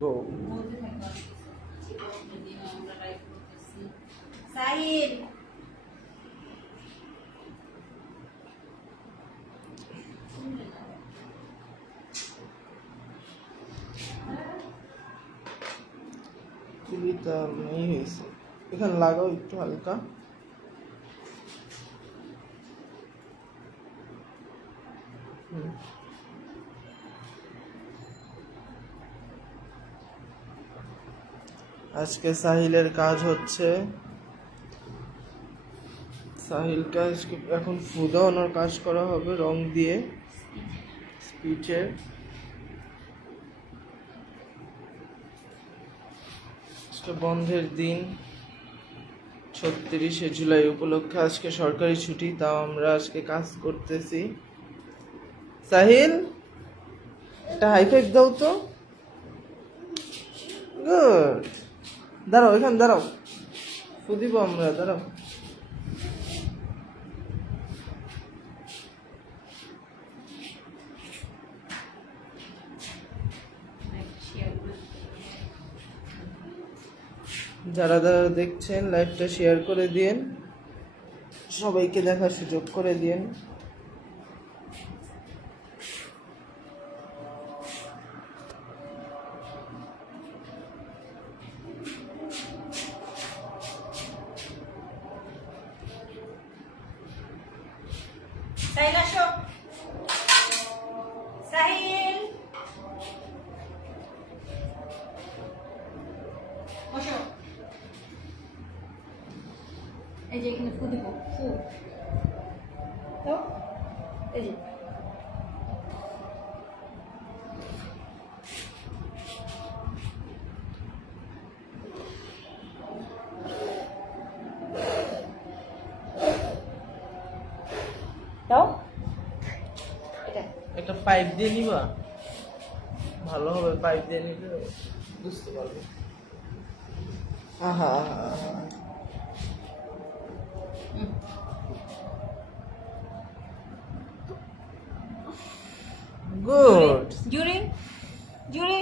গো সাহিল তুলিটা নেই হয়েছে, এখানে লাগাও একটু হালকা। আজকে সাহিলের কাজ হচ্ছে, সাহিলকে আজকে এখন ফু দেওয়ানোর কাজ করা হবে রং দিয়ে স্পিচের। আজকে বন্ধের দিন, ৩৬শে জুলাই উপলক্ষে আজকে সরকারি ছুটি, তাও আমরা আজকে কাজ করতেছি। সাহিল একটা হাই ফাইভ দাও তো। গুড, দাঁড়াও এখানে দাঁড়াও, ফু দিব আমরা, দাঁড়াও। যারা যারা দেখছেন লাইভটা শেয়ার করে দিন, সবাইকে দেখার সুযোগ করে দিন। সাহিল আসো, সাহিল বসো। এই যে এখানে ফু দিব, ফু তো এই যে দাও, এটা একটা পাইপ দিয়ে নিবা, ভালো হবে। পাইপ দিয়ে নিলে বুঝতে পারবে। আহা গুড। জুড়ে জুড়ে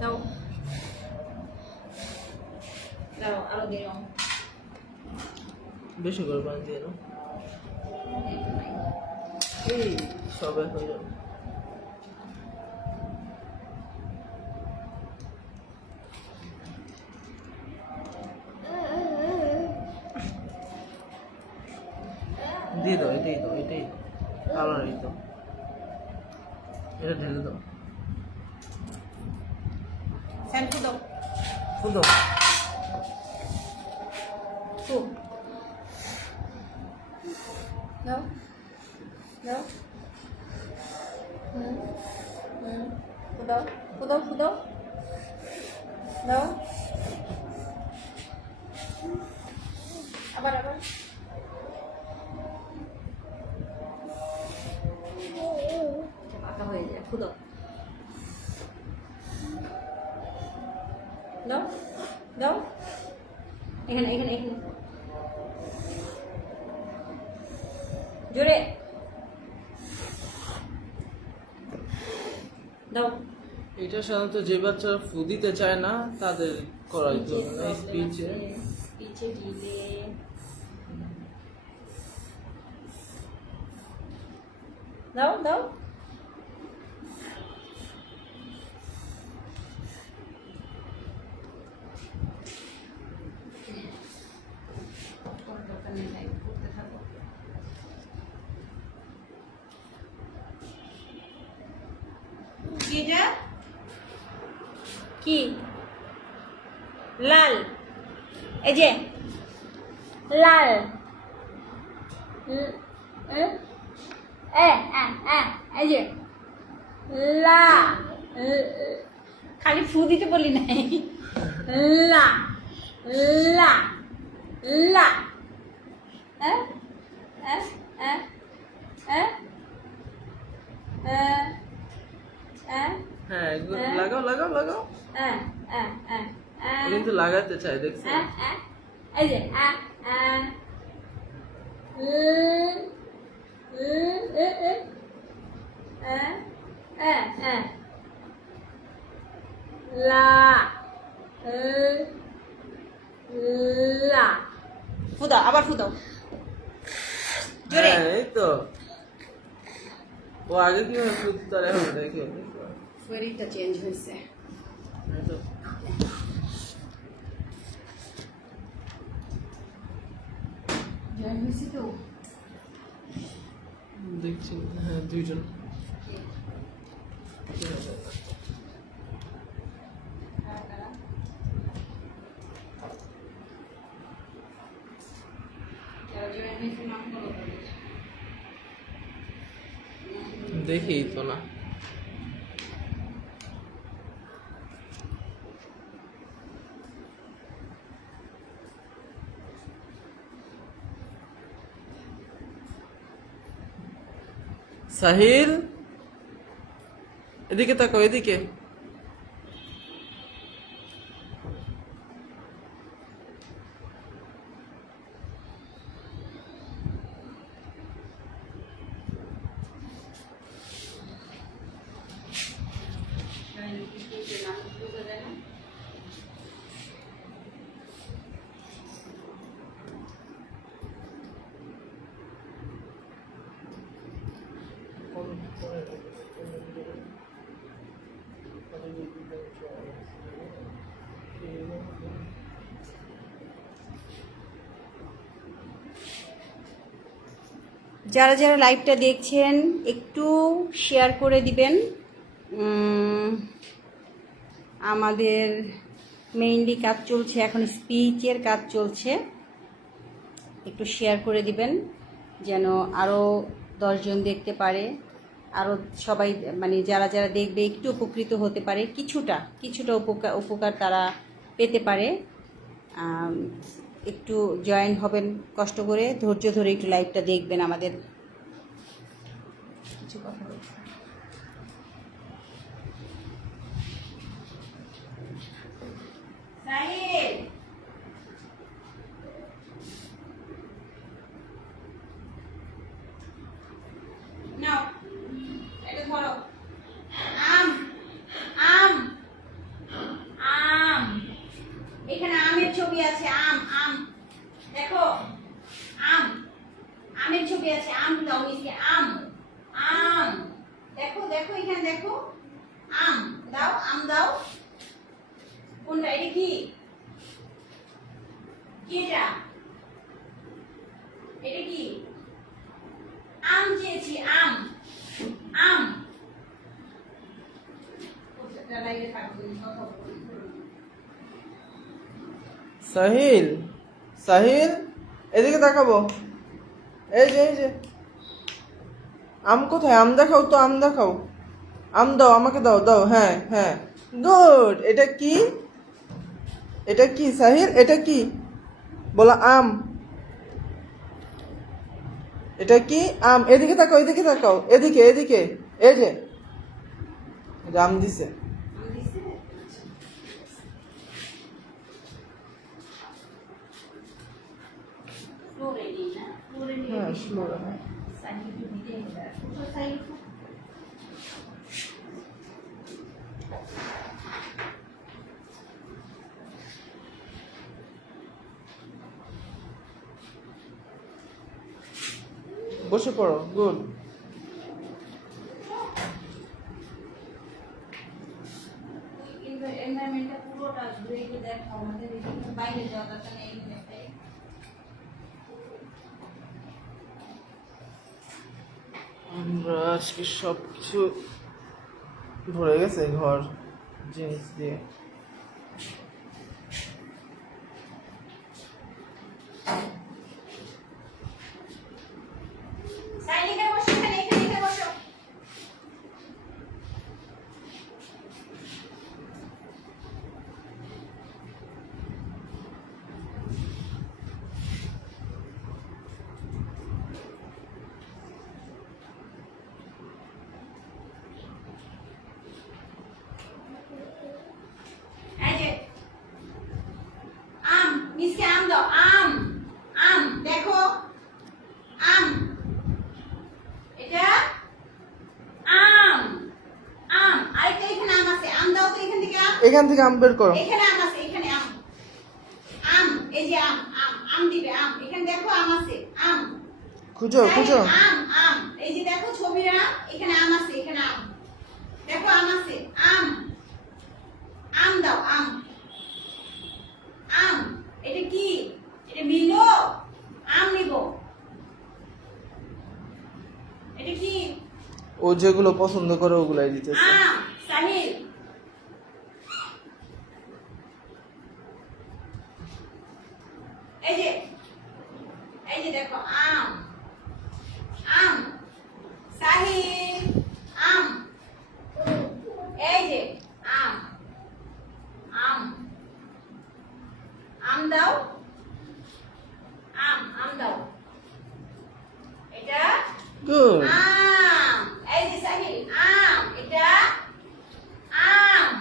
দাও, দাও আরো দিও, বেশি করে পানি দিয়ে নাও, এই সবে হয়ে যাবে। দিয়ে দাও, এটাই দাও, এটাই কালারই দাও, এটা ঢেলে দাও, শ্যাম্পু দাও, ফু দাও। ফু দাও, দাও, ফু দাও, ফু দাও, ফু দাও, দাও, আবার আবার পাকা হয়ে যায়, ফু দাও, দাও, দাও, এখানে এখানে এখানে জোরে দাও। এটা সাধারণত যে বাচ্চারা ফু দিতে চায় না তাদের করাই তো স্পিচে। স্পিচে দিলে দাও দাও, কি লাল, এই যে লাল, এই যে লা, খালি ফু দিতে বলি নাই, লা লা লা, হ্যাঁ হ্যাঁ হ্যাঁ হ্যাঁ হ্যাঁ হ্যাঁ, লাগাও লাগাও লাগাও, কিন্তু লাগাতে চাই, দেখছো? এই যে লা ফুদাও, আবার ফুদাও জোরে। হ্যাঁ, এই তো ও আগে কি উত্তরে হবে দেখে শরীরটা চেঞ্জ হয়েছে। এই তো। জয়েন হয়েছে তো দেখছি, হ্যাঁ দুইজন। দেখি তো না। সাহিল, এদিকে তাকাও, এদিকে। যারা যারা লাইভটা দেখছেন একটু শেয়ার করে দিবেন। আমাদের মেইনলি কাজ চলছে এখন, স্পিচের কাজ চলছে। একটু শেয়ার করে দিবেন যেন আরও 10 জন দেখতে পারে, আরও সবাই মানে যারা যারা দেখবে একটু উপকৃত হতে পারে, কিছুটা উপকার তারা পেতে পারে। একটু জয়েন হবেন, কষ্ট করে ধৈর্য ধরে একটু লাইভটা দেখবেন। আমাদের কিছু কথা বলছি। নাও এটা ধরো। আম আম আম, এখানে আমের ছবি আছে। আম আম দেখো, আম আমের ছবি আছে। আম দাও নিচে, আম আম দেখো দেখো, এখানে দেখো আম দাও, আম দাও। কোনটা? এটা কি? এটা এটা কি? আম চেয়েছি, আম আম। সাহিল, সাহিল, এদিকে তাকাবো। এই যে, এই যে আম কোথায়? আম দেখাও তো, আম দেখাও। আম দাও, আমাকে দাও, দাও। হ্যাঁ হ্যাঁ, গুড। এটা কি? এটা কি সাহিল? এটা কি? বলো আম। এটা কি? আম। এদিকে তাকাও, এদিকে তাকাও, এদিকে এদিকে। এই যে আম দিছে। হ্যাঁ, স্লো। বসে পড়ো, গুড। এনভায়রনমেন্টটা পুরোটা ঘুরে গিয়ে দেখো। আমাদের এখানে বাইরে যাওয়া দরকার নেই। আমরা আজকে সবকিছু ভরে গেছে ঘর জিনিস দিয়ে। সাইনিকে বসো, এখানে এখানে বসো। এখান থেকে আম বের করো। এখানে আম আছে, এখানে আম। আম, এই যে আম, আম, আম দিবে আম। এখানে দেখো আম আছে, আম। খুঁজো খুঁজো। আম, আম। এই যে দেখো ছবির আম, এখানে আম আছে, এখানে আম। দেখো আম আছে, আম। আম দাও, আম। আম। এটা কি? এটা মিলো? আম নিব। এটা কি? ও যেগুলো পছন্দ করে ওগুলাই দিতেছে। আম, সাহিল। এই যে দেখো আম, আম। সাহিল, আম। এই যে আম, আম। আম দাও, আম, আম দাও। এটা গুড। আম। এই যে সাহিল, আম। এটা আম।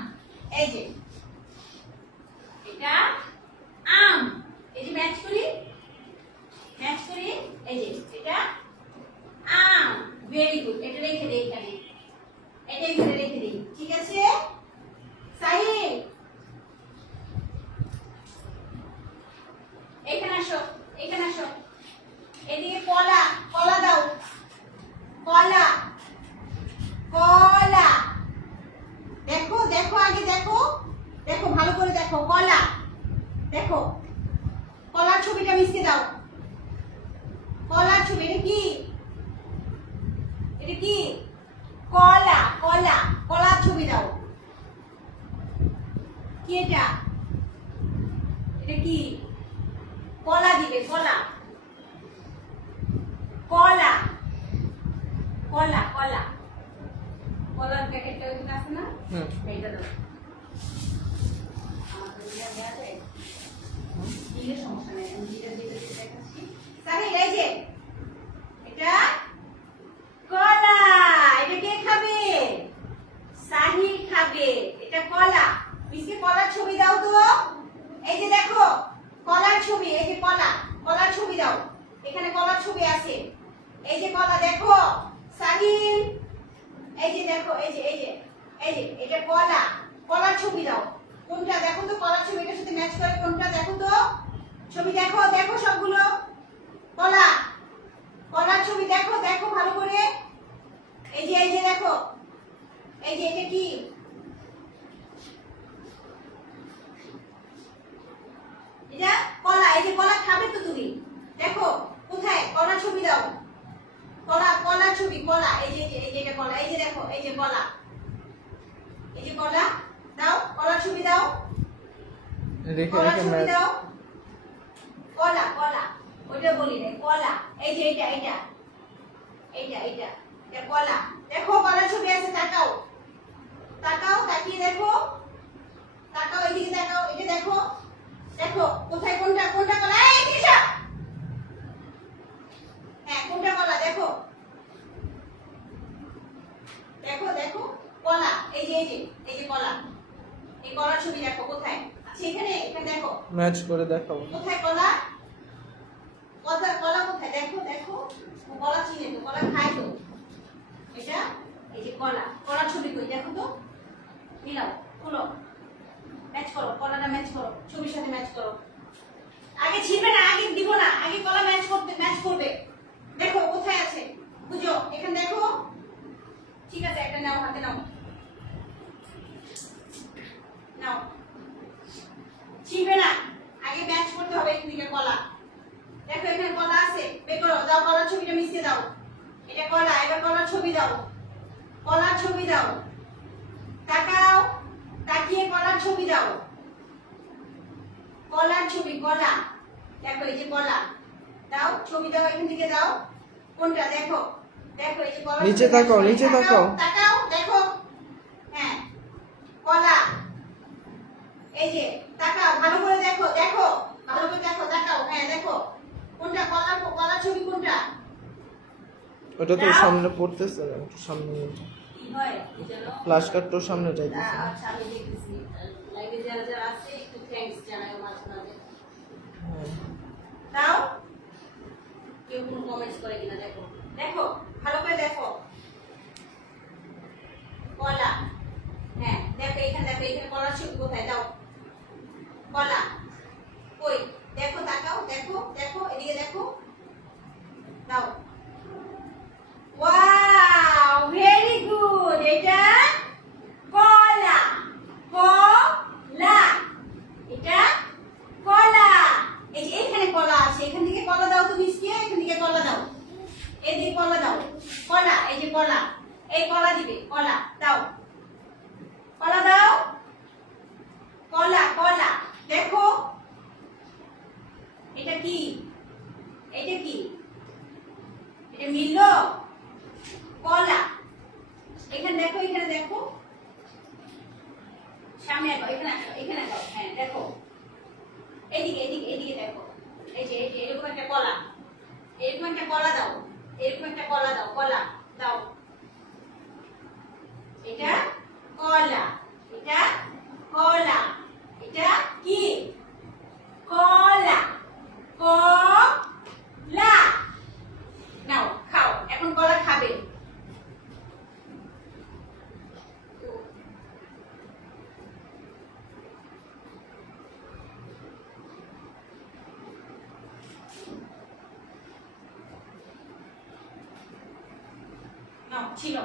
এই যে এটা আম। এই যে ম্যাচ করি, ম্যাচ করি। এই যে এটা আম। Very good. এটা রেখে দেই এখানে, এটা এখানে রেখে দেই। ঠিক আছে সাহিল, এখানে আসো, এখানে আসো। এদিকে কলা, কলা দাও। কলা, কলা। দেখো দেখো, আগে দেখো, দেখো ভালো করে দেখো। কলা দেখো, কলার ছবিটা মিশিয়ে দাও। কলার ছবি, এটা কি? এটা কি? কলা, কলা। কলার ছবি দাও। কি এটা? এটা কি? কলা দিবে, কলা। কলা, কলা, কলা। কলার প্যাকেটটা ওইখানে আছে না? হুম। এইটা দাও। আমার তো এটা দেয়া যায়। দিলে সমস্যা নেই, আমি যেটা যেটা দেখাচ্ছি। সাহিল, এই যে এটা কলা। এটা কে খাবে? সাহিল খাবে। এটা কলা। মিষ্টি কলার ছবি দাও তো। এই যে দেখো কলার ছবি, এই যে কলা, কলার ছবি দাও। এখানে কলার ছবি আছে। এই যে কলা দেখো সাহিল। এই যে দেখো, এই যে এই যে এই যে এটা কলা। কলার ছবি দাও। কোনটা দেখো তো, কলার ছবি এটার সাথে ম্যাচ করে কোনটা দেখো তো। ছবি দেখো, দেখো সবগুলো। কলা, কলার ছবি দেখো, দেখো ভালো করে। এই যে দেখো, এই যে এটা কি? এটা কলা। এই যে কলা খাবে তো তুমি। দেখো কোথায় কলার ছবি দাও। কলা, কলার ছবি, কলা। এই যে এই যে এটা কলা। এই যে দেখো, এই যে কলা। এই যে কলা দাও, কলার ছবি দাও। রেখে কলার রেখে ছবি ম্যাচ। দাও। কলা, কলা। ওইটা বলি না, কলা। এই যে এটা এটা এটা এটা এটা কলা। দেখো কলার ছবি আছে, তাকাও, তাকাও, তাকিয়ে দেখো। তাকাও, এদিকে তাকাও। এটা দেখো, দেখো কোথায় কোনটা, কোনটা কলা। এই দিশা, হ্যাঁ কোনটা কলা দেখো, দেখো দেখো কলা। এই যে এই যে এই যে কলা। এই কলার ছবি দেখো কোথায় আছে। এখানে, এখানে দেখো। ম্যাচ করে দেখাবো। কোথায় কলা? কলা, কলা কোথায়? দেখো দেখো। ও কলা চিনে তো, কলা খায় তো। এটা এই যে কলা, কলার ছবি কই দেখো তো। মিলাও, খুলো, ম্যাচ করো। কলাটা ম্যাচ করো, ছবির সাথে ম্যাচ করো। আগে ছিড়বে না, আগে দিব না, আগে কলা ম্যাচ করতে, ম্যাচ করবে। দেখো কোথায় আছে, বুঝো। এখানে দেখো। ঠিক আছে, একটা নাও, হাতে নাও, নাও। ছিড়বে না, আগে ম্যাচ করতে হবে। এখানে কলা দেখো, এখানে কলা আছে, বের করো। দাও কলার ছবিটা মিশিয়ে দাও। এটা কলা। এবার কলার ছবি দাও, কলার ছবি দাও। তাকাও, তাকিয়ে কলার ছবি দাও। কলার ছবি, কলা। দেখো এই যে কলা দাও, ছবি দাও, এখান থেকে দাও। কোনটা দেখো, দেখো এই যে কলা। নিচে তাকাও, নিচে তাকাও। তাকাও, দেখো। হ্যাঁ কলা। এই যে তাকাও, ভালো করে দেখো, দেখো ভালো করে দেখো, তাকাও। হ্যাঁ দেখো কোনটা কলার, কলার ছবি কোনটা। ওটা তো দাও। সামনে পড়তেছে না, একটু সামনে নিয়ে যাও। কি হয় জানো? ফ্ল্যাশ কার্ড তো সামনে যাইতেছে। আচ্ছা আমি দেখতেছি। লাইভে যারা যারা আছে একটু থ্যাঙ্কস জানাই মাঝে মাঝে। হ্যাঁ। দাও, কেউ কোনো কমেন্টস করে কিনা দেখো, দেখো ভালো করে দেখো। কলা, হ্যাঁ দেখো এখানে, দেখো এখানে কলার ছবি এই কলা দিবে, কলা দাও, কলা দাও, কলা কলা। দেখো এটা কি, এটা কি, এটা মিলল? কলা। এখানে দেখো, এখানে দেখো, সামনে আসো, এখানে আসো, এখানে আসো। হ্যাঁ দেখো, এইদিকে এইদিকে এইদিকে দেখো। এই যে এরকম একটা কলা, এরকম একটা কলা দাও, এরকম একটা কলা দাও, কলা দাও। এটা কলা, এটা কলা, এটা কি? কলা, কলা। নাও খাও, এখন কলা খাবে। নাও, ছিল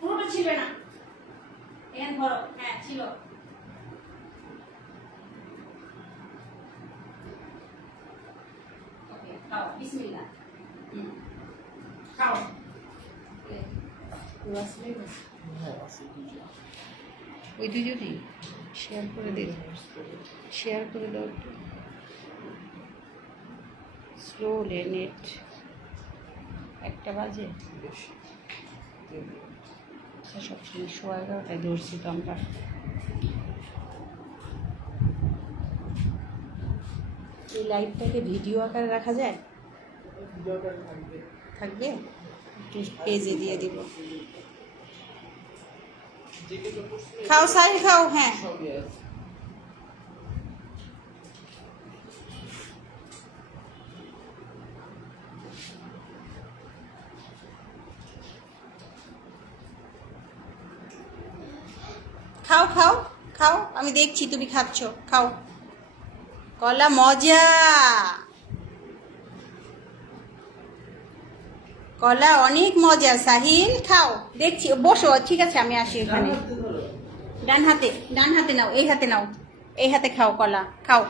পুরোটা ছিল না, এখানে ধরো। হ্যাঁ ছিল। ওকে খাও, বিসমিল্লাহ। খাও। হ্যাঁ আছে দুটো। ওই দুজনই শেয়ার করে দিন, শেয়ার করে দাও একটু স্লো নেট। 1টা বাজে। বেশি সবসময় 11:30টায় ধরছি তো আমরা। এই লাইভটাকে ভিডিও আকারে রাখা যায়? ভিডিওটা থাকবে। থাকবে, একটু পেজে দিয়ে দিব। যেগুলো প্রশ্ন খাও সাইল খাও। হ্যাঁ সবই আছে। খাও খাও খাও, আমি দেখছি তুমি খাচ্ছ, খাও। কলা মজা, কলা অনেক মজা। সাহিল খাও, দেখছি। বসো, ঠিক আছে আমি আসি এখানে। ডান হাতে, ডান হাতে নাও, এই হাতে নাও, এই হাতে খাও, কলা খাও।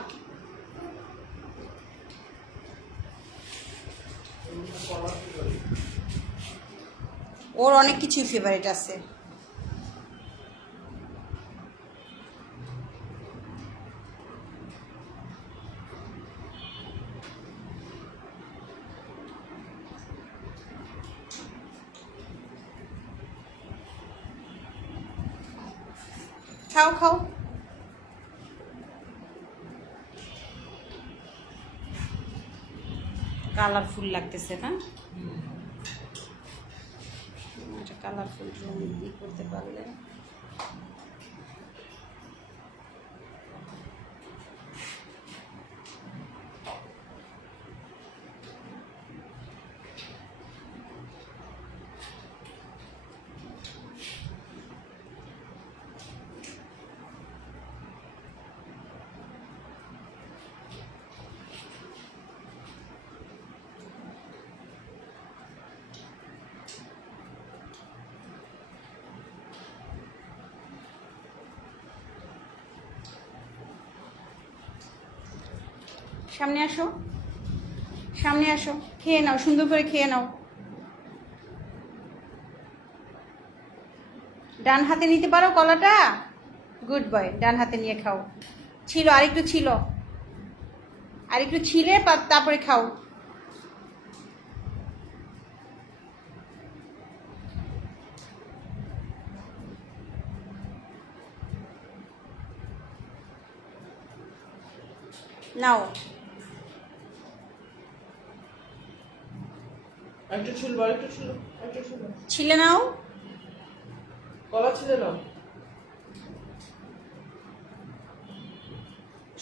ওর অনেক কিছুই ফেভারিট আছে। খাও খাও। কালারফুল লাগতেছে না? এটা কালারফুল রং ই করতে পারলে। সামনে আসো, সামনে আসো, খেয়ে নাও, সুন্দর করে খেয়ে নাও। ডান হাতে নিতে পারো কলাটা? গুড বয়, ডান হাতে নিয়ে খাও। ছিল, আরেকটু ছিল, আরেকটু ছিলে তারপরে খাও। নাও, একটা ছিল, আরেকটা ছিল, একটা ছিল। ছিলে নাও। কলা ছিলে নাও।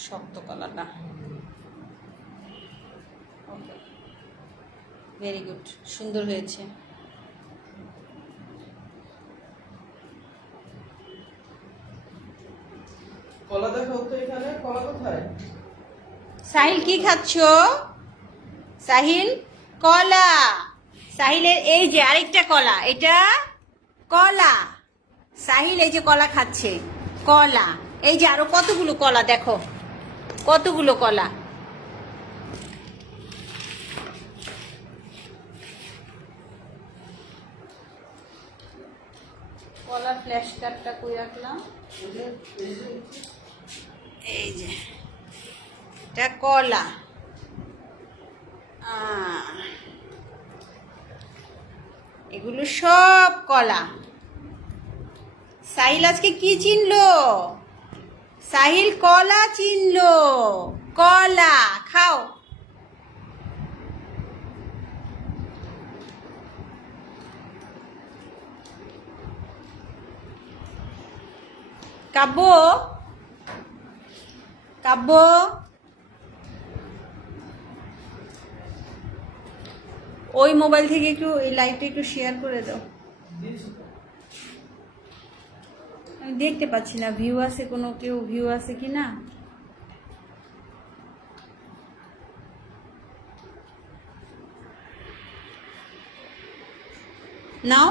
শক্ত কলাটা। ওকে, ভেরি গুড, সুন্দর হয়েছে। কলা দেখাও তো এখানে, কলা কোথায়? সাহিল কি খাচ্ছ? সাহিল কলা। সাহিলের এই যে আরেকটা কলা, এটা কলা। সাহিল এই যে কলা খাচ্ছে, কলা। এই যে আরো কতগুলো কলা দেখো, কতগুলো কলা। কলার ফ্ল্যাশ কার্ডটা কই রাখলাম? এই যে এটা কলা। এগুলো সব কলা। সাহিল আজকে কি চিনলো? সাহিল কলা চিনলো। কলা খাও। কাব্য, কাব্য, ওই মোবাইল থেকে একটু এই লাইভটা একটু শেয়ার করে দাও। আমি দেখতে পাচ্ছি না ভিউ আছে, কোনো কেউ ভিউ আছে কি না। নাও,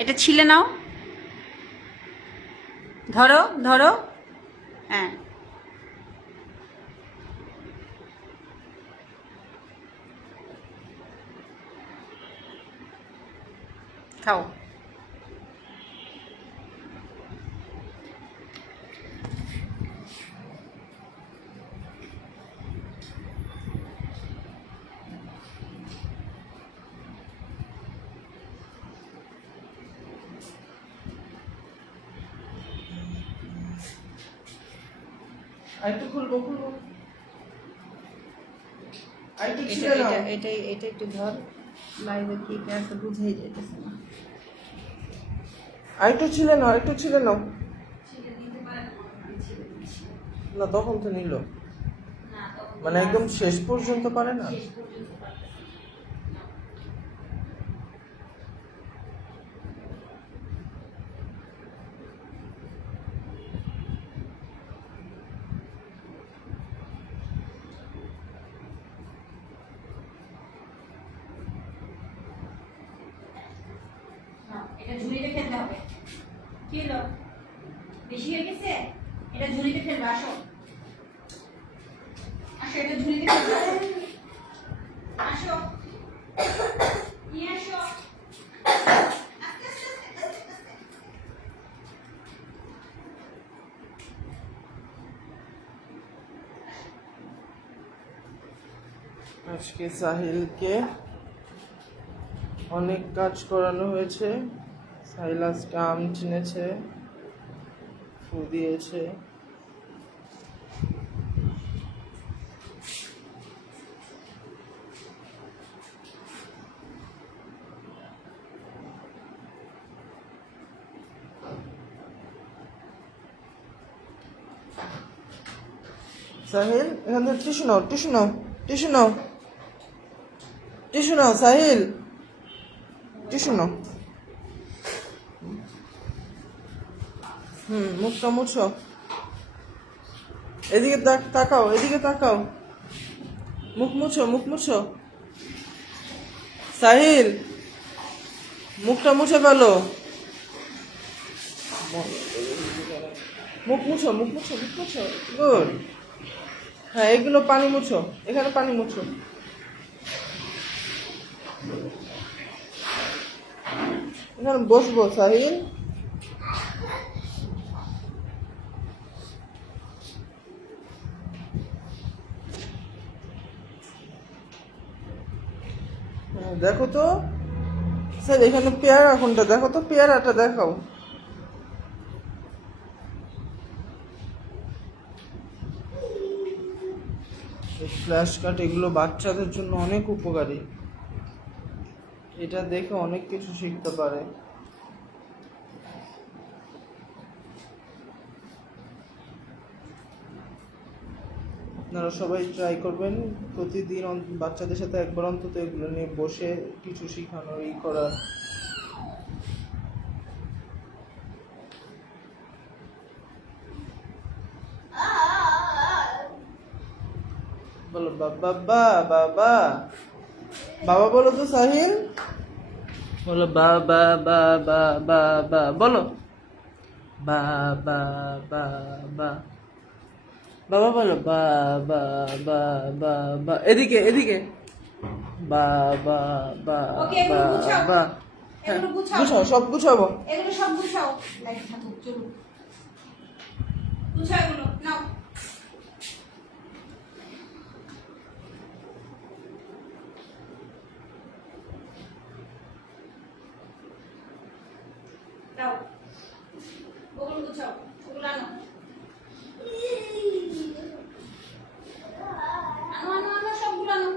এটা ছিলে নাও, ধরো ধরো। হ্যাঁ, খাও। আরেকটু খুলবো খুলবো। আরেকটু এটা ছিঁড়ে নাও। এটা এটা এটা একটু ধর, লাইভে কি আছে বুঝাই যাইতেছে না। আরেকটু ছিলে নাও, আরেকটু ছিলে নাও। না তখন তো নিল, মানে একদম শেষ পর্যন্ত পারে না। এটা ঝুড়িতে ফেলতে হবে। কি হলো, বেশি হয়ে গেছে? এটা ঝুড়িতে ফেলবে। আসো আসো, এটা ঝুড়িতে ফেলবে। আসো, নিয়ে আসো। আজকে সাহিলকে অনেক কাজ করানো হয়েছে। সাহিল আজকে আম চিনেছে, ফু দিয়েছে। সাহিল এখান থেকে টিস্যু নাও, টিস্যু নাও, টিস্যু নাও, টিস্যু নাও। সাহিল টিস্যু নাও। মুখটা মুছো। এদিকে তাকাও, এদিকে তাকাও। মুখ মুছো, মুখ মুছো। সাহিল মুখটা মুছে ফেলো। মুখ মুছো, মুখ মুছো, মুখ মুছো। গুড। হ্যাঁ, এগুলো পানি মুছো, এখানে পানি মুছো। এখানে বসবো সাহিল। দেখো তো স্যার, এখানে পেয়ারা কোনটা দেখো তো, পেয়ারাটা দেখাও। ফ্ল্যাশ কার্ড এগুলো বাচ্চাদের জন্য অনেক উপকারী। এটা দেখে অনেক কিছু শিখতে পারে। আপনারা সবাই ট্রাই করবেন প্রতিদিন বাচ্চাদের সাথে একবার অন্তত এগুলো নিয়ে বসে কিছু শেখানোর করার। বলো বাবা, বাবা বাবা বলো তো সাহিল। বলো বাবা, বাবা বাবা বলো। বাবা, বাবা বাবা বলো। বাবা, বাবা এদিকে এদিকে। বাবা, ওকে, এগুলো গুছাও। বাবা। হ্যাঁ এগুলো গুছাও। গুছাও, সব গুছাবো। এগুলো সব গুছাও। লাইট থাকুক, চলুন। গুছাও এগুলো, নাও। দাও। ওগুলো গুছাও, ওগুলো আনো। আনো আনো আনো, সবগুলো আনো।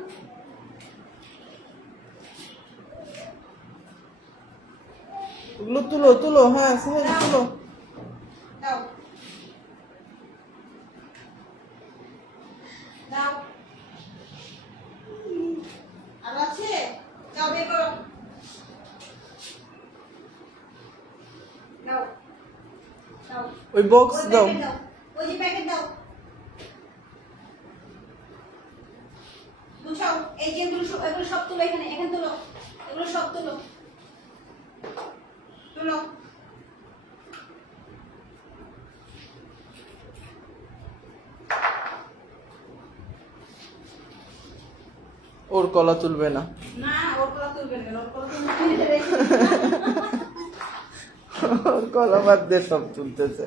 ওগুলো তুলো তুলো, হ্যাঁ সাহেল তুলো। দাও দাও। আর আছে? দাও, বের করো। দাও দাও। ওই বক্স ওই দাও। প্যাকেট দাও, ওই যে প্যাকেট দাও। গুছাও। এই যে এগুলো সব তুলো, এখানে এখানে তুলো। এগুলো সব তুলো, তুলো। ওর কলা তুলবে না। না, ওর কলা তুলবেন না, ওর কলা তুলবেন। ওর কলা বাদ দিয়ে সব তুলতেছে।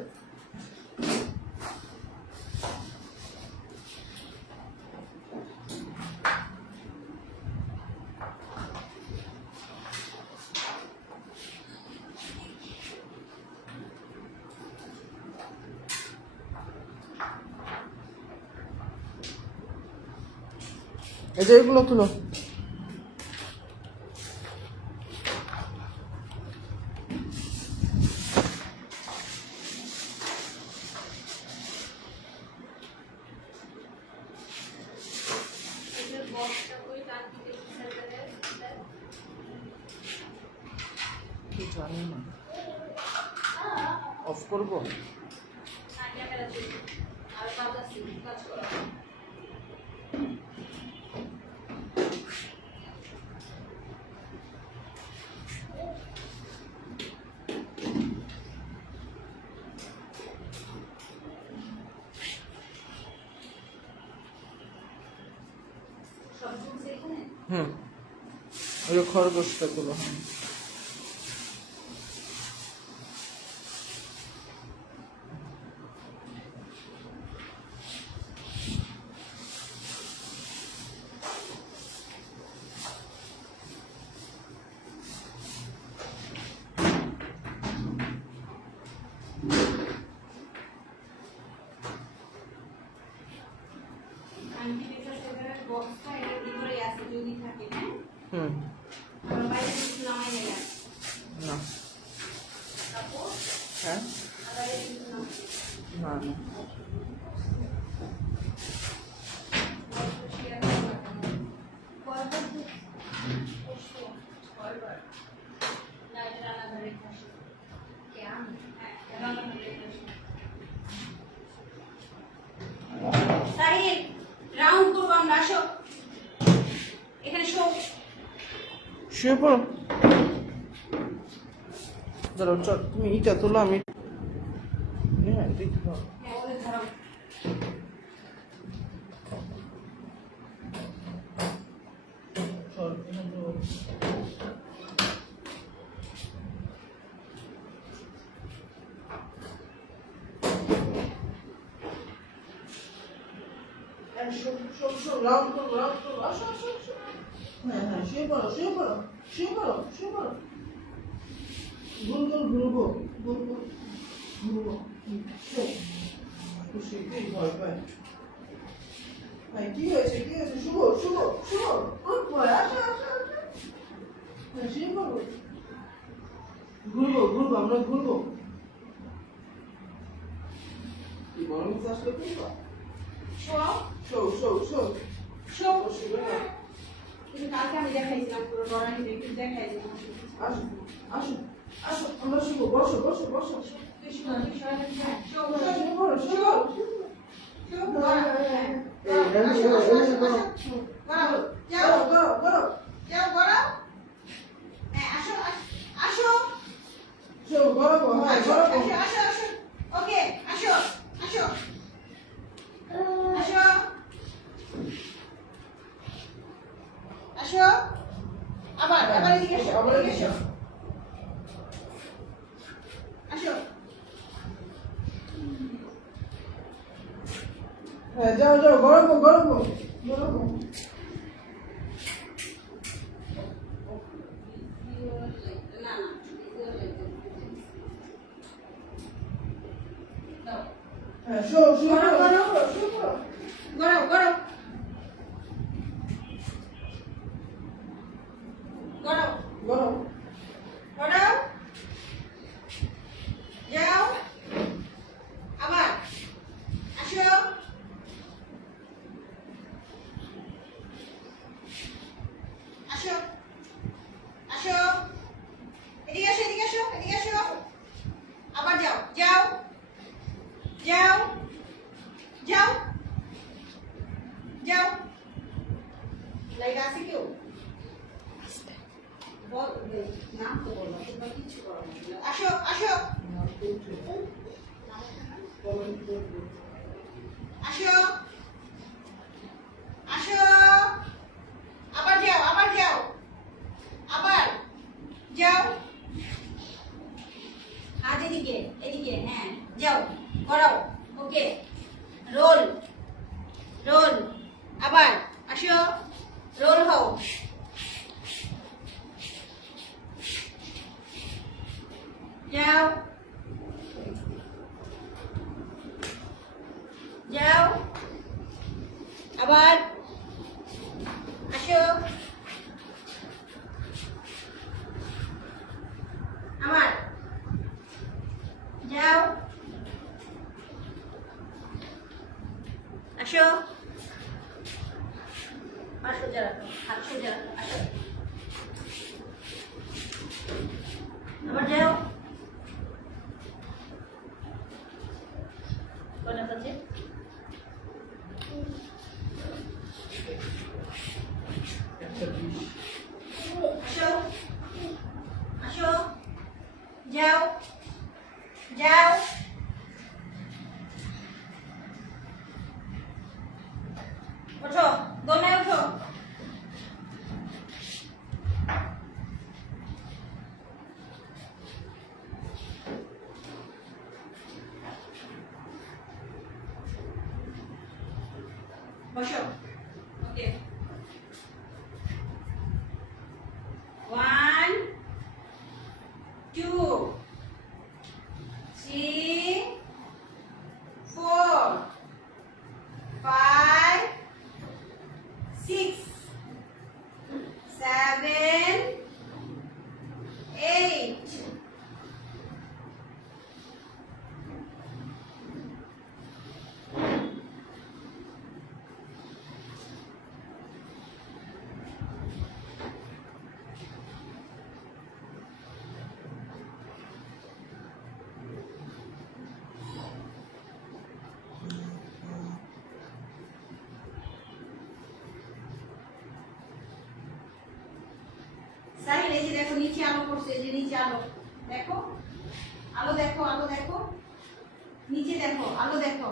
এই যে এগুলো তুলো। কি জানি না, অফ করবো। হুম, ওই খরগোশটা তুলো। হ্যাঁ হুম, না হ্যাঁ না না। সাহিল, রাউন্ড করবো আমরা, আসো এখানে, শো। শুয়ে পড়ো। দাঁড়াও, চল তুমি ইটা তোলো, আমি হ্যাঁ দেখতে পাবো। হ্যাঁ, ওদের ধরো। চল এখান থেকে। রাউন্ড করবো, রাউন্ড করবো, আসো আসো আসো। হ্যাঁ হ্যাঁ, শুয়ে পড়ো শুয়ে পড়ো শুয়ে পড়ো শুয়ে পড়ো। গোল গোল ঘুরবো, গোল গোল ঘুরবো। খুশিতেই ভয় পায়। হ্যাঁ কি হয়েছে কি হয়েছে? শুভ শুভ শুভ, গুড বয়, আসো আসো আসো। হ্যাঁ শুয়ে পড়ো। ঘুরবো ঘুরবো, আমরা ঘুরবো। কি গরম আসলে ঘুরবো? শো, শো শো শো শো। শুবে না। কিন্তু কালকে আমি দেখাইছিলাম পুরো ডরানি দেখে, দেখাইছিলাম। আসো আসো আসো, আমরা শুবো, বসো বসো বসো। তুই শো, তুই শো, হ্যাঁ, শো, শুয়ে পড়ো শুয়ে পড়ো। শো, গড়া, হ্যাঁ। আসো আসো আসো, গড়াও, যাও, গড়াও গড়াও গড়াও। যাও, গড়াও। হ্যাঁ, আসো, আসো, শো গড়াবো, হ্যাঁ আসো, গড়াবো। আসো, আসো, আসো। ওকে, আসো, আসো, আসো, আসো। আবার এদিকে এসো, আবার এদিকে এসো। গড়াবো গড়াবো গড়াবো। হ্যাঁ শো শো গড়াও, করো, গড়াও। শো করো। গড়াও গড়াও গড়াও গড়াও। গড়াও, যাও, আবার আসো, আসো, আসো, এদিকে আসো, এদিকে আসো, এদিকে আসো, আবার যাও, যাও, যাও, যাও, যাও, লাইট আছে কেউ? বল, নাম তো বলো, তোমরা কিচ্ছু করো না। আসো, আসো, আসো, আসো, আবার যাও, আবার যাও, আবার যাও, হাত এদিকে, এদিকে, হ্যাঁ, যাও, করাও, ওকে, রোল, রোল, আবার আসো, রোল হও, যাও, যাও, আবার আসো, আবার যাও, আসো, আর সোজা রাখো, হাত সোজা রাখো, আসো, আবার যাও, কটা বাজে? আসো, আসো, যাও, যাও, ওঠো, দোলনায় ওঠো, বসো, ওকে, 1 2 3 4 5 6 7 8 সাহিল, এই যে দেখো নিচে আলো পড়ছে, এই যে নিচে আলো দেখো, আলো দেখো, আলো দেখো, নিচে দেখো, আলো দেখো,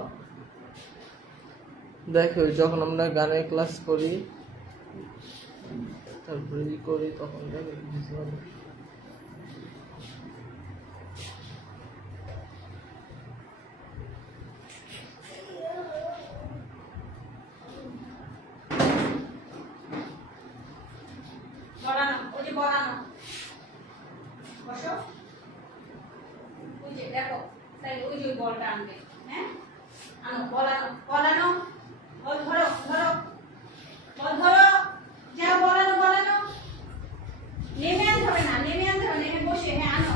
দেখো যখন আমরা গানের ক্লাস করি তারপরে ই করি তখন দেখো বুঝতে পারবে। বলানো, ওই যে বলানো, বসো, ওই যে দেখো, তাই ওই যে বলটা আনবে, হ্যাঁ, আনো, বলানো, বলানো, বল ধরো, ধরো, বল ধরো, যাও, বলানো, বলানো, নেমে আনতে হবে না, নেমে আনতে হবে না, এখানে বসে, হ্যাঁ, আনো,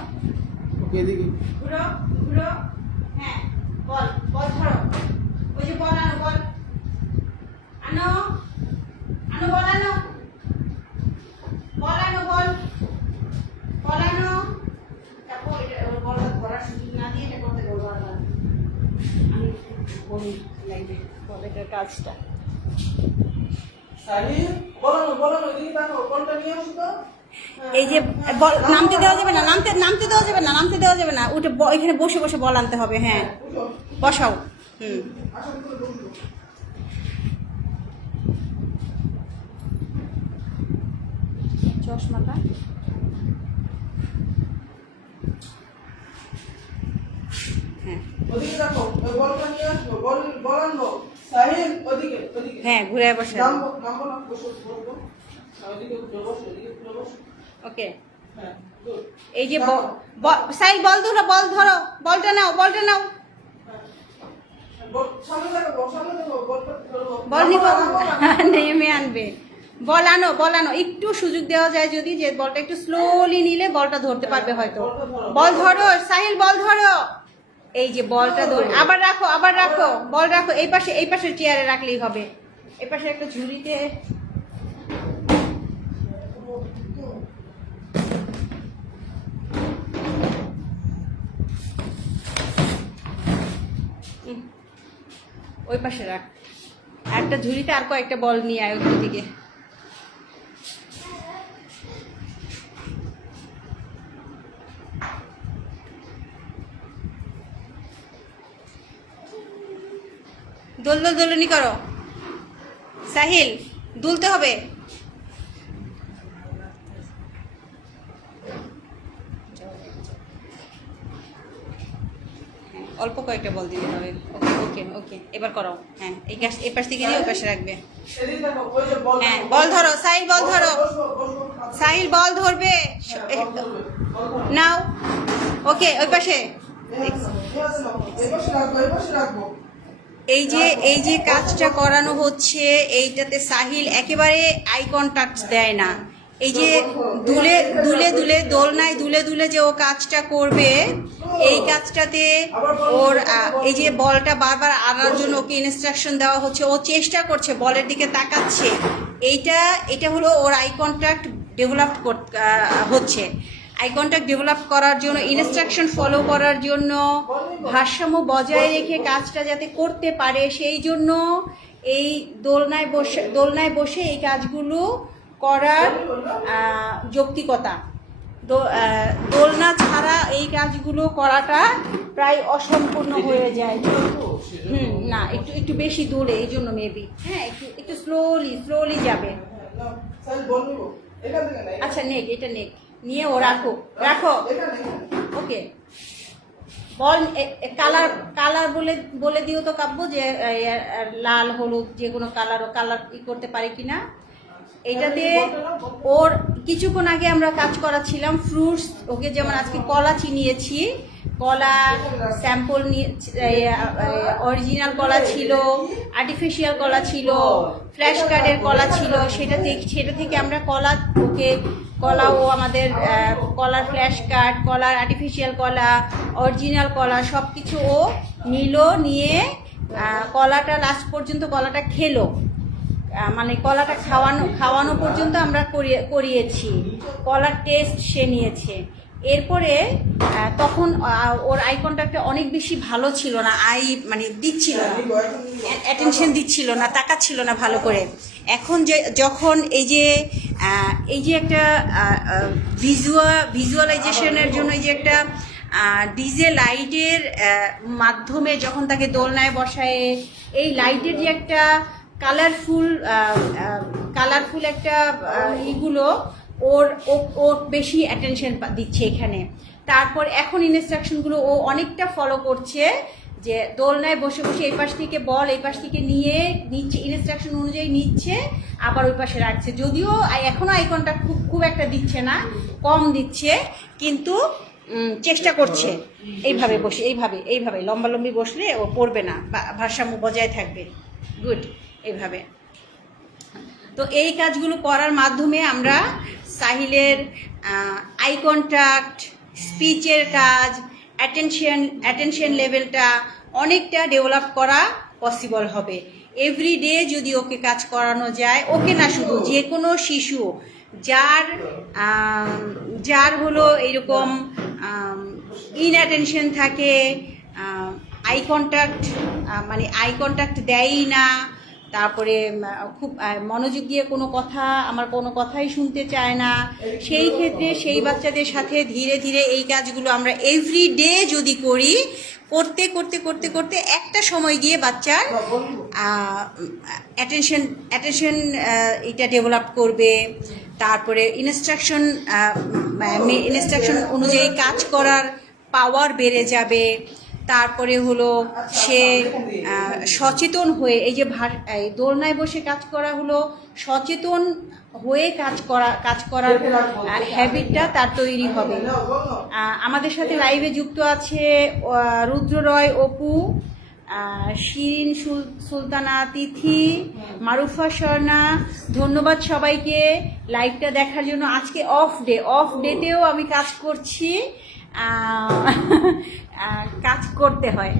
ওকে এদিকে ঘুরো, ঘুরো, হ্যাঁ, বল, বল ধরো, ওই যে বলানো, বল, আনো, আনো, বলানো, বলানো, বল, বলানো, তারপর এটা বল ধরার সুযোগ না দিয়ে এটা করতে বলবো, আবার আমি বলি লাগবে বলের কাজটা। সাহিল বলো বলো এদিকে দেখো বলটা নিয়ে আসো তো। এই যে বল নামতে দেওয়া যাবে না, নামতে দেওয়া যাবে না, নামতে দেওয়া যাবে না, উঠে এখানে বসে বসে বল আনতে হবে, হ্যাঁ, বুঝো বসাও, হুম, আসো ভিতরে বসো। চশমাটা, হ্যাঁ, ওদিকে দেখো ওই বলটা নিয়ে আসবো বল বল আনবো সাহিল ওদিকে হ্যাঁ ঘুরে বসে নামবো না, বসো, বসো। ওইদিকে ঘুরে বসো, এদিকে ঘুরে বসো। ওকে হ্যাঁ, good. এই যে সাইল বল ধরো বলটা নাও সামনে দেখাবো, বলটা ধরবো। বল নিব নামবো না। নেমে আনবে বল আনো একটু সুযোগ দেওয়া যায় যদি যে বলটা একটু স্লোলি নিলে বলটা ধরতে পারবে হয়তো বল ধরো সাহিল বল ধরো এই যে বলটা ধরে আবার রাখো বল রাখো এই পাশে চেয়ারে রাখলেই হবে এই পাশে একটা ঝুড়িতে ওই পাশে রাখ একটা ঝুড়িতে আর কয়েকটা বল নিয়ে আয় ওই দিকে দোলনি করো সাহিল দুলতে হবে অল্প কয়েকটা বল দিতে হবে ওকে এবার করো হ্যাঁ এই পাশ থেকে দিয়ে ওই পাশে রাখবে এদিকে দেখো, ওই যে বল। হ্যাঁ বল ধরো সাহিল বল ধরো বসো। সাহিল বল ধরবে নাও ওকে ওই পাশে এই পাশে রাখবো। এই যে কাজটা করানো হচ্ছে এইটাতে সাহিল একেবারে আই কন্টাক্ট দেয় না এই যে দুলে দোলনায় দুলে যে ও কাজটা করবে এই কাজটাতে ওর এই যে বলটা বারবার আনার জন্য ওকে ইনস্ট্রাকশন দেওয়া হচ্ছে ও চেষ্টা করছে বলের দিকে তাকাচ্ছে এটা হলো ওর আই কন্ট্যাক্ট ডেভেলপ হচ্ছে আই কন্ট্যাক্ট ডেভেলপ করার জন্য ইনস্ট্রাকশন ফলো করার জন্য ভারসাম্য বজায় রেখে কাজটা যাতে করতে পারে সেই জন্য এই দোলনায় বসে এই কাজগুলো করার যৌক্তিকতা দোলনা ছাড়া এই কাজগুলো করাটা প্রায় অসম্পূর্ণ হয়ে যায় না একটু বেশি দূরে এই জন্য মেবি হ্যাঁ একটু স্লোলি যাবে আচ্ছা এটা নিয়ে ও রাখো ওকে বল কালার বলে দিও তো কাব্য যে লাল হলুদ যে কোনো কালার করতে পারে কিনা এটাতে ওর কিছুক্ষণ আগে আমরা কাজ করাচ্ছিলাম ফ্রুটস ওকে যেমন আজকে কলা চিনিয়েছি কলা স্যাম্পল নিয়ে অরিজিনাল কলা ছিল আর্টিফিশিয়াল কলা ছিল ফ্ল্যাশ কার্ডের কলা ছিল সেটা থেকে আমরা কলা ও আমাদের কলার ফ্ল্যাশ কার্ড কলার আর্টিফিশিয়াল কলা অরিজিনাল কলা সব কিছু ও নিয়ে কলাটা লাস্ট পর্যন্ত কলাটা খেলো মানে কলাটা খাওয়ানো পর্যন্ত আমরা করিয়েছি কলার টেস্ট সে নিয়েছে এরপরে তখন ওর আই কন্ট্যাক্টটা অনেক বেশি ভালো ছিল না মানে দিচ্ছিল না অ্যাটেনশন দিচ্ছিল না তাকাচ্ছিল না ভালো করে এখন যখন এই যে একটা ভিজুয়ালাইজেশনের জন্য এই যে একটা ডিজে লাইটের মাধ্যমে যখন তাকে দোলনায় বসায় এই লাইটের যে একটা কালারফুল একটা ইগুলো ওর বেশি অ্যাটেনশন দিচ্ছে এখানে তারপর এখন ইনস্ট্রাকশনগুলো ও অনেকটা ফলো করছে যে দোলনায় বসে এই পাশ থেকে বল এই পাশ থেকে নিচ্ছে ইনস্ট্রাকশন অনুযায়ী নিচ্ছে আবার ওই পাশে রাখছে যদিও এখনো আই কন্ট্যাক্ট খুব একটা দিচ্ছে না কম দিচ্ছে কিন্তু চেষ্টা করছে এইভাবে বসে এইভাবে লম্বালম্বি বসলে ও পড়বে না ভারসাম্য বজায় থাকবে গুড এইভাবে তো এই কাজগুলো করার মাধ্যমে আমরা সাহিলের আই কন্ট্যাক্ট স্পিচের কাজ অ্যাটেনশন লেভেলটা অনেকটা ডেভেলপ করা পসিবল হবে এভরিডে যদি ওকে কাজ করানো যায় ওকে না শুধু যে কোনো শিশু যার হলো এরকম ইনঅ্যাটেনশন থাকে আই কন্ট্যাক্ট দেয়ই না তারপরে খুব মনোযোগ দিয়ে আমার কোনো কথাই শুনতে চায় না সেই ক্ষেত্রে সেই বাচ্চাদের সাথে ধীরে ধীরে এই কাজগুলো আমরা এভরিডে যদি করতে একটা সময় গিয়ে বাচ্চার অ্যাটেনশন এটা ডেভেলপ করবে তারপরে ইনস্ট্রাকশন অনুযায়ী কাজ করার পাওয়ার বেড়ে যাবে তারপরে হলো সে সচেতন হয়ে এই যে এই দোলনায় বসে কাজ করা হলো সচেতন হয়ে কাজ করার হ্যাবিটটা তার তৈরি হবে। আমাদের সাথে লাইভে যুক্ত আছে রুদ্র রয় অপু, শিরিন সুলতানা, তিথি, মারুফা স্বর্ণা, ধন্যবাদ সবাইকে লাইভটা দেখার জন্য। আজকে অফ ডেতেও আমি কাজ করছি, কাজ করতে হয়,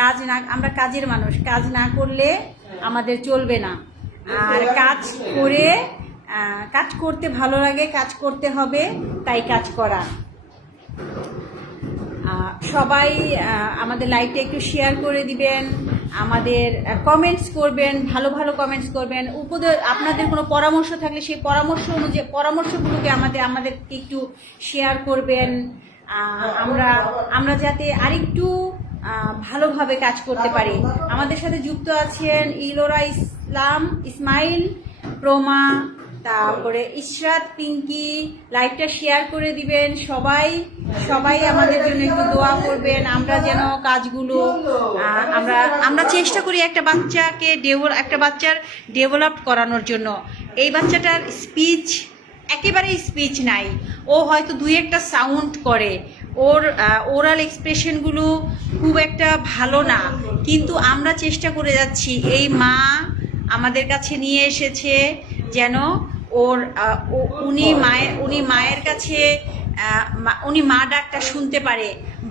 কাজ না, আমরা কাজের মানুষ, কাজ না করলে আমাদের চলবে না। আর কাজ করতে ভালো লাগে, কাজ করতে হবে, তাই কাজ করা। সবাই আমাদের লাইভটা একটু শেয়ার করে দিবেন, আমাদের কমেন্টস করবেন, ভালো ভালো কমেন্টস করবেন। আপনাদের কোনো পরামর্শ থাকলে সেই পরামর্শগুলোকে আমাদেরকে একটু শেয়ার করবেন, আমরা যাতে আরেকটু ভালোভাবে কাজ করতে পারি। আমাদের সাথে যুক্ত আছেন ইলোরা ইসমাইল, প্রমা, তারপরে ইশরাত, পিঙ্কি। লাইভটা শেয়ার করে দিবেন সবাই আমাদের জন্য একটু দোয়া করবেন, আমরা যেন কাজগুলো আমরা চেষ্টা করি একটা বাচ্চার ডেভেলপ করানোর জন্য। এই বাচ্চাটার একেবারেই স্পিচ নাই, ও হয়তো দুই একটা সাউন্ড করে, ওর ওরাল এক্সপ্রেশনগুলো খুব একটা ভালো না, কিন্তু আমরা চেষ্টা করে যাচ্ছি। এই মা আমাদের কাছে নিয়ে এসেছে যেন উনি মায়ের কাছে উনি মা ডাকটা শুনতে পারে,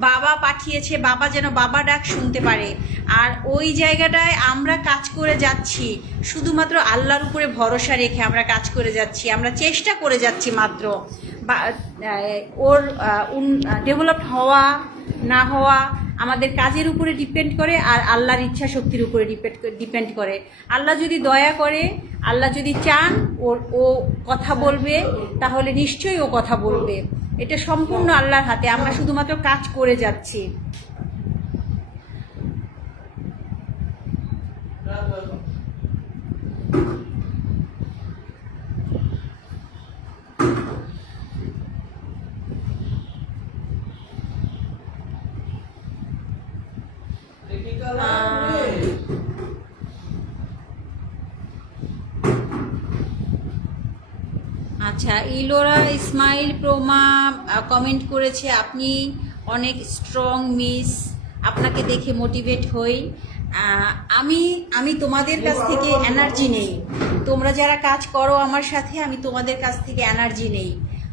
বাবা পাঠিয়েছে, বাবা যেন বাবা ডাক শুনতে পারে। আর ওই জায়গাটায় আমরা কাজ করে যাচ্ছি, শুধুমাত্র আল্লাহর উপরে ভরসা রেখে আমরা কাজ করে যাচ্ছি, আমরা চেষ্টা করে যাচ্ছি মাত্র। ওর ডেভেলপ হওয়া না হওয়া আমাদের কাজের উপরে ডিপেন্ড করে, আর আল্লাহর ইচ্ছা শক্তির উপরে ডিপেন্ড করে। আল্লাহ যদি দয়া করে, আল্লাহ যদি চান ও কথা বলবে, তাহলে নিশ্চয়ই ও কথা বলবে। এটা সম্পূর্ণ আল্লাহর হাতে, আমরা শুধুমাত্র কাজ করে যাচ্ছি। আচ্ছা, ইলোরা ইসমাইল প্রমা কমেন্ট করেছে, আপনি অনেক স্ট্রং মিস, আপনাকে দেখে মোটিভেট হই। আমি তোমাদের কাছ থেকে এনার্জি নেই, তোমরা যারা কাজ করো আমার সাথে, আমি তোমাদের কাছ থেকে এনার্জি নেই।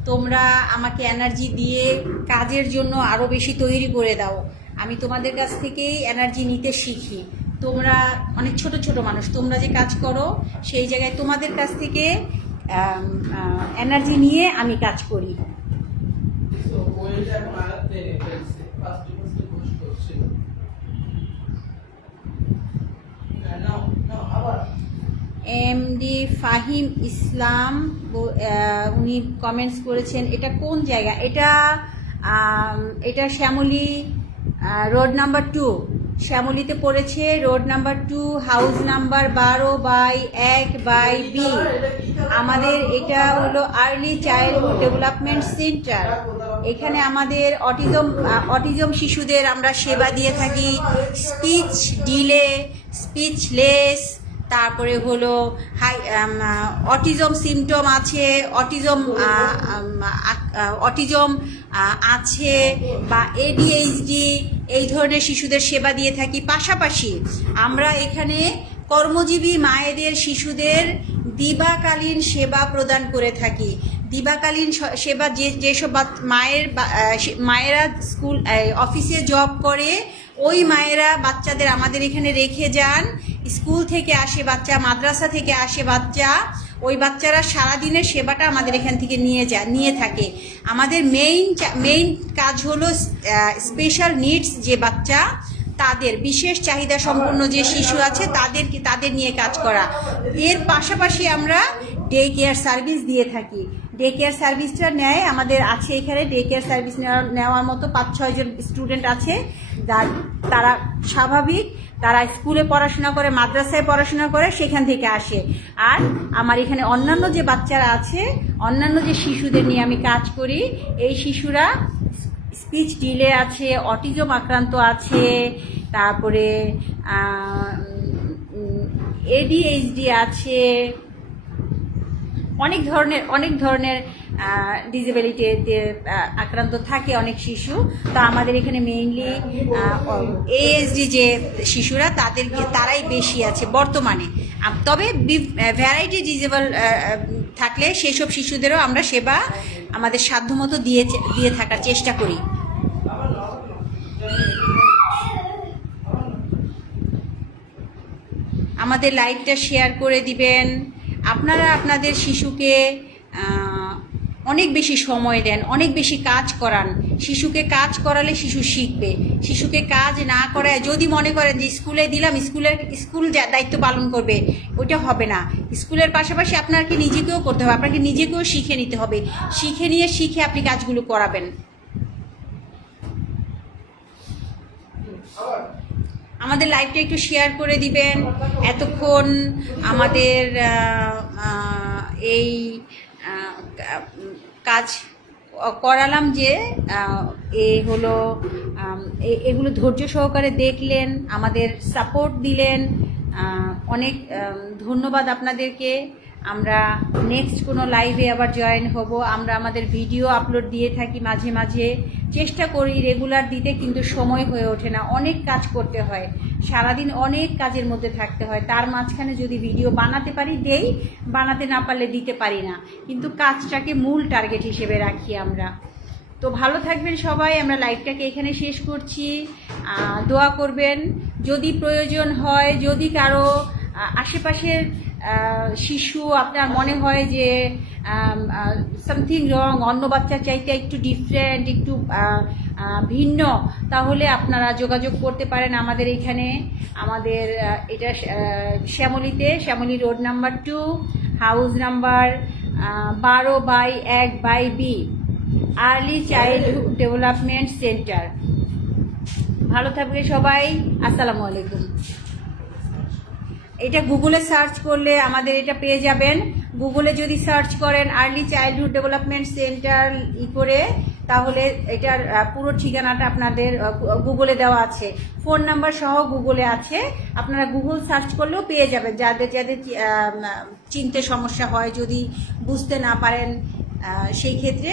তোমরা আমাকে এনার্জি দিয়ে কাজের জন্য আরও বেশি তৈরি করে দাও, আমি তোমাদের কাছ থেকেই এনার্জি নিতে শিখি। তোমরা অনেক ছোট ছোট মানুষ, তোমরা যে কাজ করো সেই জায়গায় তোমাদের কাছ থেকে এনার্জি নিয়ে আমি কাজ করি। এমডি ফাহিম ইসলাম উনি কমেন্টস করেছেন, এটা কোন জায়গা? এটা শ্যামলী রোড নাম্বার 2, শ্যামলীতে পড়েছে, road number 2, house number 12/1/B। আমাদের এটা হলো আর্লি চাইল্ডহুড ডেভেলপমেন্ট সেন্টার। এখানে আমাদের অটিজম শিশুদের আমরা সেবা দিয়ে থাকি, স্পিচ ডিলে, স্পিচলেস, তারপরে হলো অটিজম সিমটম আছে, অটিজম আছে বা ADHD, এই ধরনের শিশুদের সেবা দিয়ে থাকি। পাশাপাশি আমরা এখানে কর্মজীবী মায়েদের শিশুদের দিবাকালীন সেবা প্রদান করে থাকি। দিবাকালীন সেবা যেসব মায়েরা স্কুল অফিসে জব করে, ওই মায়েরা বাচ্চাদের আমাদের এখানে রেখে যান। স্কুল থেকে আসে বাচ্চা, মাদ্রাসা থেকে আসে বাচ্চা, ওই বাচ্চারা সারাদিনের সেবাটা আমাদের এখান থেকে নিয়ে থাকে। আমাদের মেইন কাজ হলো স্পেশাল নিডস যে বাচ্চা, তাদের বিশেষ চাহিদা সম্পন্ন যে শিশু আছে তাদের নিয়ে কাজ করা। এর পাশাপাশি আমরা ডে কেয়ার সার্ভিস দিয়ে থাকি। ডে কেয়ার সার্ভিসটা আমাদের আছে এখানে। ডে কেয়ার সার্ভিস নেওয়ার মতো 5-6 জন স্টুডেন্ট আছে, তারা স্বাভাবিক, তারা স্কুলে পড়াশোনা করে, মাদ্রাসায় পড়াশোনা করে, সেখান থেকে আসে। আর আমার এখানে অন্যান্য যে বাচ্চারা আছে, অন্যান্য যে শিশুদের নিয়ে আমি কাজ করি, এই শিশুরা স্পিচ ডিলে আছে, অটিজম আক্রান্ত আছে, তারপরে এডিএইচডি আছে, অনেক ধরনের ডিসেবিলিটিতে আক্রান্ত থাকে অনেক শিশু। তো আমাদের এখানে মেইনলি এএসডি যে শিশুরা তারাই বেশি আছে বর্তমানে। তবে ভ্যারাইটি ডিসেবল থাকলে সেসব শিশুদেরও আমরা সেবা আমাদের সাধ্যমতো দিয়ে থাকার চেষ্টা করি। আমাদের লাইভটা শেয়ার করে দিবেন। আপনারা আপনাদের শিশুকে অনেক বেশি সময় দেন, অনেক বেশি কাজ করান। শিশুকে কাজ করালে শিশু শিখবে। শিশুকে কাজ না করায় যদি মনে করেন যে স্কুলে দিলাম, স্কুল দায়িত্ব পালন করবে, ওইটা হবে না। স্কুলের পাশাপাশি আপনাকে নিজেকেও করতে হবে, আপনাকে নিজেকেও শিখে নিতে হবে। শিখে আপনি কাজগুলো করাবেন। আমাদের লাইভটা একটু শেয়ার করে দিবেন। এতক্ষণ আমাদের এই কাজ করালাম যে এগুলো ধৈর্য সহকারে দেখলেন, আমাদের সাপোর্ট দিলেন, অনেক ধন্যবাদ আপনাদেরকে। আমরা নেক্সট কোনো লাইভে আবার জয়েন হব। আমরা আমাদের ভিডিও আপলোড দিয়ে থাকি মাঝে মাঝে, চেষ্টা করি রেগুলার দিতে, কিন্তু সময় হয়ে ওঠে না, অনেক কাজ করতে হয়, সারাদিন অনেক কাজের মধ্যে থাকতে হয়। তার মাঝখানে যদি ভিডিও বানাতে পারি দেই, বানাতে না পারলে দিতে পারি না, কিন্তু কাজটাকে মূল টার্গেট হিসেবে রাখি আমরা। তো ভালো থাকবেন সবাই। আমরা লাইভটাকে এখানে শেষ করছি। দোয়া করবেন। যদি প্রয়োজন হয়, যদি কারো আশেপাশের শিশু আপনার মনে হয় যে সামথিং রং, অন্য বাচ্চার চাইতে একটু ডিফারেন্ট, একটু ভিন্ন, তাহলে আপনারা যোগাযোগ করতে পারেন আমাদের এইখানে। আমাদের এটা Shyamoli road number 2, house number 12/1/B, early childhood development centre. ভালো থাকবে সবাই। আসসালামু আলাইকুম। এটা গুগলে সার্চ করলে আমাদের এটা পেয়ে যাবেন। গুগলে যদি সার্চ করেন আর্লি চাইল্ডহুড ডেভেলপমেন্ট সেন্টার করে, তাহলে এটার পুরো ঠিকানাটা আপনাদের গুগলে দেওয়া আছে, ফোন নাম্বার সহ গুগলে আছে। আপনারা গুগল সার্চ করলেও পেয়ে যাবেন। যাদের চিনতে সমস্যা হয়, যদি বুঝতে না পারেন, সেই ক্ষেত্রে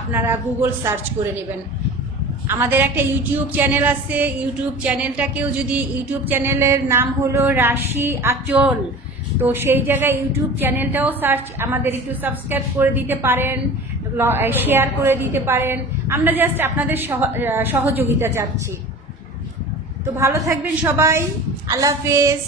আপনারা গুগল সার্চ করে নেবেন। আমাদের একটা ইউটিউব চ্যানেল আছে, ইউটিউব চ্যানেলের নাম হলো রাশি আঁচল। তো সেই জায়গায় ইউটিউব চ্যানেলটাও আমাদের একটু সাবস্ক্রাইব করে দিতে পারেন, শেয়ার করে দিতে পারেন। আমরা জাস্ট আপনাদের সহযোগিতা চাচ্ছি। তো ভালো থাকবেন সবাই। আল্লাহ হাফেজ।